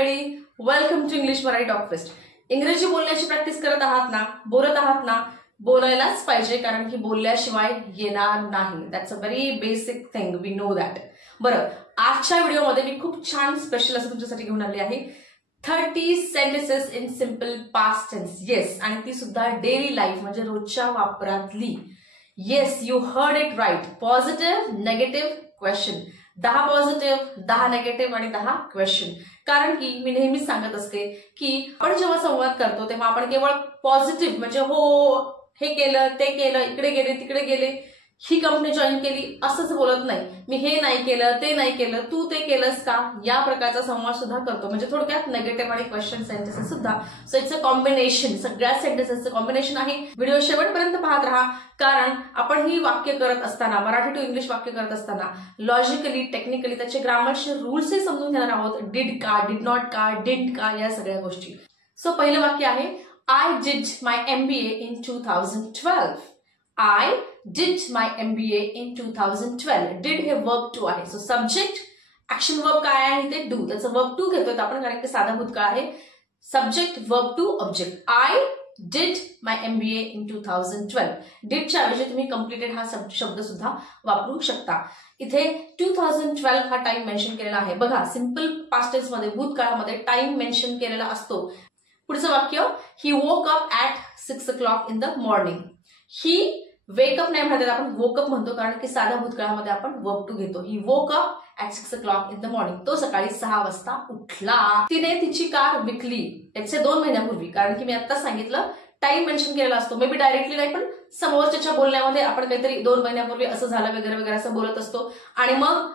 मंडळी, welcome to English Marathi talk fest. इंग्रजी बोलण्याची प्रॅक्टिस करत आहात ना, बोलत आहात ना, बोलायलाच पाहिजे कारण की बोलल्याशिवाय येणार नाही. That's a very basic thing, we know that. बरं, आजच्या व्हिडिओमध्ये मी खूप छान स्पेशल असं तुमच्यासाठी घेऊन आले आहे. 30 sentences in simple past tense. Yes, आणि ती सुद्धा डेली लाईफ म्हणजे रोजच्या वापरातली. Yes, you heard it right. Positive, negative, question. 10 positive, 10 negative आणि 10 क्वेश्चन. कारण की मी नेहमीच सांगत असते की आपण जेव्हा संवाद करतो तेव्हा आपण केवळ पॉझिटिव्ह म्हणजे हो हे केलं ते केलं, इकडे गेले तिकडे गेले, ही कंपनी जॉईन केली असंच बोलत नाही. मी हे नाही केलं ते नाही केलं, तू ते केलंस का, या प्रकारचा संवाद सुद्धा करतो. म्हणजे थोडक्यात नेगेटिव्ह आणि क्वेश्चन सेंटेन्सेस सुद्धा. सो इट्स अ कॉम्बिनेशन, सगळ्या सेंटेन्सेसचं कॉम्बिनेशन आहे. व्हिडिओ शेवटपर्यंत पाहत राहा, कारण आपण ही वाक्य करत असताना, मराठी टू इंग्लिश वाक्य करत असताना लॉजिकली, टेक्निकली त्याचे ग्रामरचे रूल्सही समजून घेणार आहोत. डिड का, डिड नॉट का, डिड का, या सगळ्या गोष्टी. सो पहिलं वाक्य आहे, I did my MBA in 2012. I did my MBA in 2012. Did हे verb to आहे. सो सब्जेक्ट, ऍक्शन वर्ब काय आहे ते डू. त्याचं वर्ब टू घेतोय आपण कारण की साधा भूतकाळ आहे. Subject, verb two, object. I did my MBA in 2012. डिडच्या ऐवजी तुम्ही कम्प्लिटेड हा शब्द सुद्धा वापरू शकता. इथे 2012 हा टाइम मेन्शन केलेला आहे. बघा, सिंपल पास्ट टेन्स मध्ये, भूतकाळामध्ये टाइम मेन्शन केलेला असतो. पुढचं वाक्य, he woke up at 6 o'clock in the morning. He wake up नाही म्हणतात, आपण वोकअप म्हणतो कारण की साध्या भूतकाळामध्ये आपण वर्ब टू घेतो. He woke up at 6 o'clock in the morning. तो सकाळी 6 वाजता उठला. तिने तिची कार विकली. त्याचे 2 महिन्यापूर्वी, कारण की मी आता सांगितलं टाइम मेन्शन केलेला असतो. मे बी डायरेक्टली नाही, पण समोरच्या बोलण्यामध्ये आपण काहीतरी 2 महिन्यापूर्वी असं झालं वगैरे वगैरे असं बोलत असतो आणि मग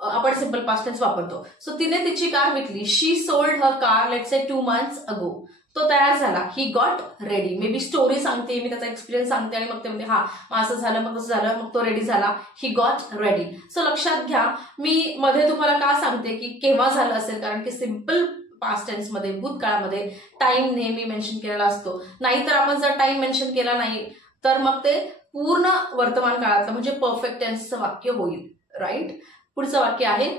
आपण सिंपल पास्ट टेन्स वापरतो. सो तिने तिची car weekly. She sold her car let's say 2 months ago. तो तयार झाला. He got ready. May be story सांगते, मी त्याचा एक्सपिरियन्स सांगते आणि मग ते म्हणते हा असं झालं, मग तसं झालं, मग तो रेडी झाला. He got ready. सो लक्षात घ्या, मी मध्ये तुम्हाला का सांगते की केव्हा झालं असेल, कारण की सिंपल पास्ट टेन्स मध्ये, भूतकाळामध्ये टाइम नेहमी मेन्शन केलेला असतो. नाहीतर आपण जर टाइम मेन्शन केला नाही तर मग ते पूर्ण वर्तमान काळातलं म्हणजे परफेक्ट टेन्सचं वाक्य होईल. राईट. पुढचं वाक्य आहे,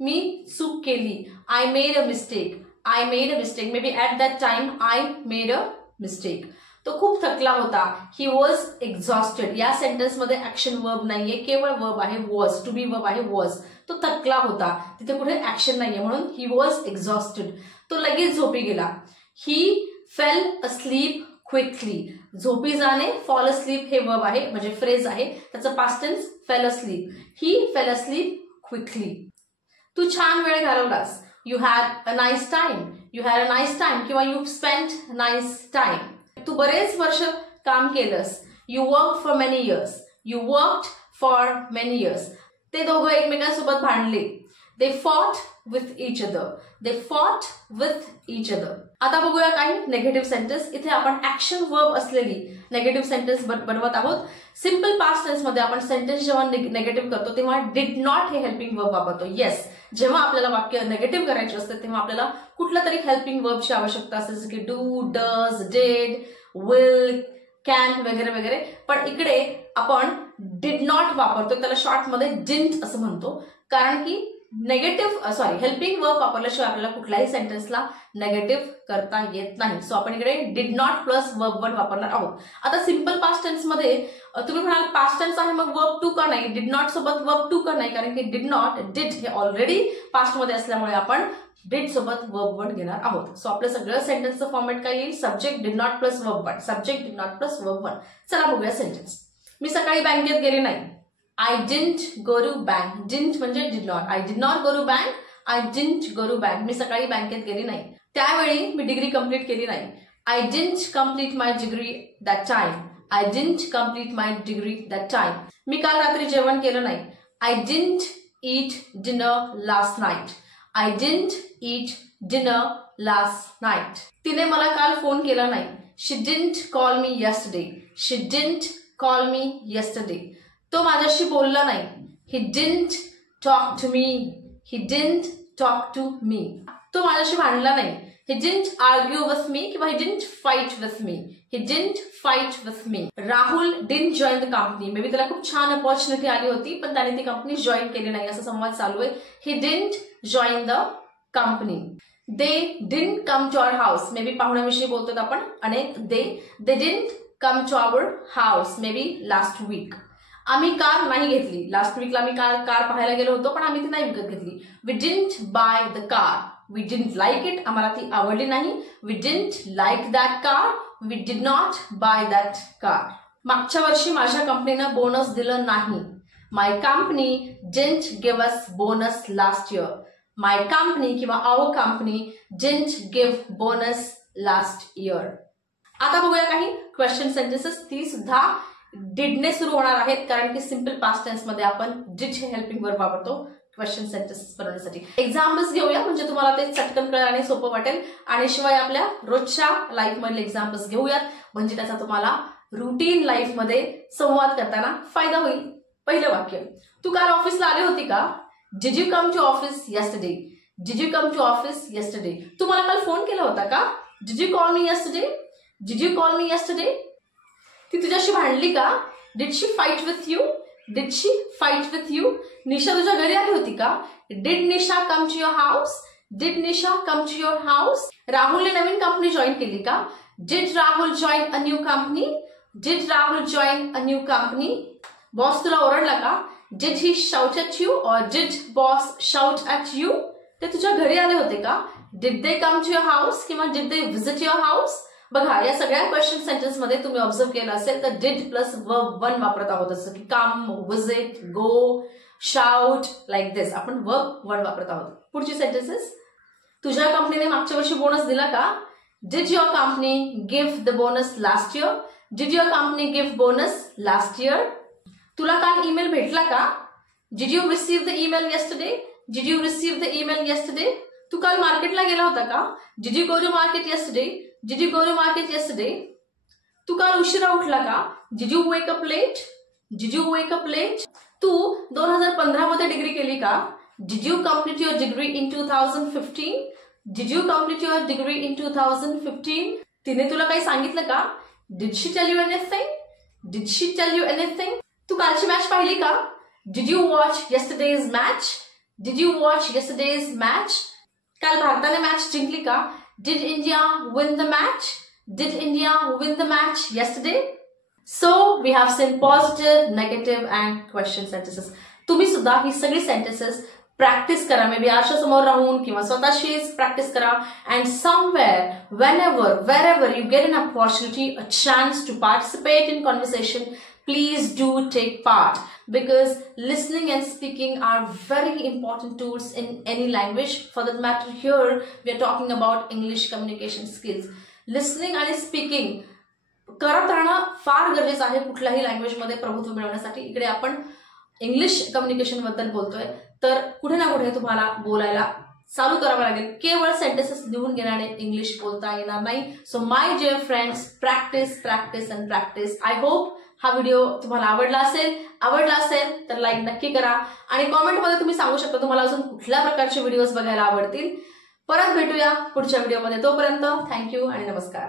मी चूक केली. I made a mistake. I made a mistake. Maybe at that time I made a mistake. तो खूप थकला होता. He was exhausted. या सेंटेन्स मध्ये ऍक्शन वर्ब नाहीये, केवळ वर्ब आहे was. टू बी वर्ब आहे was. तो थकला होता, तिथे कुठे ऍक्शन नाहीये, म्हणून he was exhausted. तो लगेच झोपी गेला. He fell asleep quickly. झोपी जाणे, fall asleep हे वर्ब आहे म्हणजे फ्रेज आहे, त्याचं past tense fell asleep. He fell asleep quickly. तू छान वेळ घालवलास. You had a nice time. You had a nice time किंवा you spent nice time. तू बरेच वर्ष काम केलंस. You worked for many years. You worked for many years. ते दोघं एकमेकांसोबत भांडले. They fought with each other. They fought with each other. आता बघूया काही नेगेटिव्ह सेंटेन्स. इथे आपण ऍक्शन वर्ब असलेली नेगेटिव्ह सेंटेन्स बनवत आहोत. सिंपल पास्ट टेन्स मध्ये आपण सेंटेन्स जेव्हा नेगेटिव्ह करतो तेव्हा डिड नॉट हे हेल्पिंग वर्ब वापरतो. येस, जेव्हा आपल्याला वाक्य नेगेटिव्ह करायचे असते तेव्हा आपल्याला कुठल्या तरी हेल्पिंग वर्बची आवश्यकता असते, जसं की do, does, did, will, can वगैरे वगैरे. पण इकडे आपण डिड नॉट वापरतो, त्याला शॉर्ट मध्ये डिडंट असं म्हणतो, कारण की हेल्पिंग वर्ब वापरल्याशिवाय आपल्याला कुठल्याही सेंटेन्सला नेगेटिव्ह करता येत नाही. सो आपण इकडे did not plus verb one वापरणार आहोत. आता सिंपल पास्ट टेन्स मध्ये तुम्ही म्हणाल पास्ट टेन्स आहे मग वर्ब टू का नाही, डिड नॉट सोबत वर्ब टू का नाही, कारण की डिड नॉट, डिड हे ऑलरेडी पास्ट मध्ये असल्यामुळे आपण डिड सोबत वर्ब वन घेणार आहोत. सो आपलं सगळं सेंटेन्सचं फॉर्मॅट काय येईल, subject did not plus verb one. Subject did not plus verb one. चला बघूया सेंटेन्स. मी सकाळी बँकेत गेले नाही. I didn't go to bank. Didn't म्हणजे did not. I did not go to bank. I didn't go to bank. मी सकाळी बँकेत गेली नाही. त्यावेळी मी डिग्री कंप्लीट केली नाही. I didn't complete my degree that time. I didn't complete my degree that time. मी काल रात्री जेवण केलं नाही. I didn't eat dinner last night. I didn't eat dinner last night. तिने मला काल फोन केला नाही. She didn't call me yesterday. She didn't call me yesterday. तो माझ्याशी बोलला नाही. He didn't talk to me. He didn't talk to me. तो माझ्याशी भांडला नाही. He didn't argue with me किंवा he didn't fight with me. He didn't fight with me. Rahul didn't join the company. May be त्याला खूप छान opportunity आली होती पण त्याने ती कंपनी जॉईन केली नाही, असा संवाद चालू आहे. He didn't join the company. They didn't come to our house, maybe पाहुण्याविषयी बोलतोय आपण, अनेक they didn't come to our house maybe last week. आम्ही कार नाही घेतली, लास्ट वीकला आम्ही कार पाहायला गेलो होतो पण आम्ही ती नाही विकत घेतली. We didn't buy the car, we didn't like it, आम्हाला ती आवडली नाही. We didn't like that car, we did not buy that car. मागच्या वर्षी माझ्या कंपनीनं बोनस दिलं नाही. My company didn't give us bonus last year. My company किंवा our company didn't give bonus last year. आता बघूया काही क्वेश्चन सेंटेन्सेस, ती सुद्धा डिडने सुरू होणार आहेत कारण की सिंपल पास्ट टेन्स मध्ये आपण डिड हे हेल्पिंग वर्ब वापरतो क्वेश्चन सेंटेन्स बनवण्यासाठी. एक्झाम्पल्स घेऊया म्हणजे तुम्हाला ते चटकन कळेल आणि सोपं वाटेल, आणि शिवाय आपल्या रोजच्या लाईफ मधले एक्झाम्पल्स घेऊयात म्हणजे त्याचा तुम्हाला रुटीन लाईफ मध्ये संवाद करताना फायदा होईल. पहिलं वाक्य, तू काल ऑफिसला आली होती का? Did you come to office yesterday? Did you come to office yesterday? तू मला काल फोन केला होता का? Did you call me yesterday? Did you call me yesterday? ती तुझ्याशी भांडली का? Did she fight with you? Did she fight with you? Nisha तुझ्या घरी आली होती का? Did Nisha come to your house? Did Nisha come to your house? राहुलने नवीन कंपनी जॉईन केली का? Did Rahul join a new company? Did Rahul join a new company? Boss तुला ओरडला का? Did he shout at you or did boss shout at you? ते तुझ्या घरी आले होते का? Did they come to your house किंवा did they visit your house? बघा, या सगळ्या क्वेश्चन सेंटेन्स मध्ये तुम्ही ऑब्झर्व केलं असेल तर डिड प्लस वर्ब वन वापरत आहोत, जसं की कम, व्हिजिट, गो, शाउट, लाईक दिस आपण वर्ब वन वापरत आहोत. पुढची सेंटेन्सेस, तुझ्या कंपनीने मागच्या वर्षी बोनस दिला का? Did your company give the bonus last year? Did your company give bonus last year? तुला काल ईमेल भेटला का? Did you receive the email yesterday? Did you receive the email yesterday? तू काल मार्केटला गेला होता का? Did you go to market yesterday? Did you go to market yesterday? तू काल उशिरा उठला का? Did you wake up late? Did you wake up late? तू 2015 मध्ये डिग्री केली का? Did you complete your degree in 2015? Did you complete your degree in 2015? तिने तुला काही सांगितलं का? Did she tell you anything? Did she tell you anything? तू कालची match पाहिली का? Did you watch yesterday's match? Did you watch yesterday's match? काल भारताने मॅच जिंकली का? Did India win the match? Did India win the match yesterday? So we have seen positive, negative and question sentences. तुम्ही सुद्धा ही सगळी sentences practice करा, may be आरशासमोर राहून किंवा स्वतःशीच प्रॅक्टिस करा. And somewhere, whenever, wherever you get an opportunity, a chance to participate in conversation, please do take part, because listening and speaking are very important tools in any language. For that matter, here we are talking about English communication skills. Listening आणि speaking करत राहणं फार गरजेचं आहे कुठल्याही language मध्ये प्रभुत्व मिळवण्यासाठी. इकडे आपण इंग्लिश कम्युनिकेशन बद्दल बोलतोय, तर कुठे ना कुठे तुम्हाला बोलायला चालू करावं लागेल. केवळ सेंटेन्सेस लिहून घेण्याने इंग्लिश बोलता येणार नाही. So my dear friends, practice, practice and practice. I hope हा व्हिडिओ तुम्हाला आवडला असेल तर लाईक नक्की करा आणि कॉमेंटमध्ये तुम्ही सांगू शकता तुम्हाला अजून कुठल्या प्रकारचे व्हिडिओज बघायला आवडतील. परत भेटूया पुढच्या व्हिडिओमध्ये. तोपर्यंत थँक्यू आणि नमस्कार.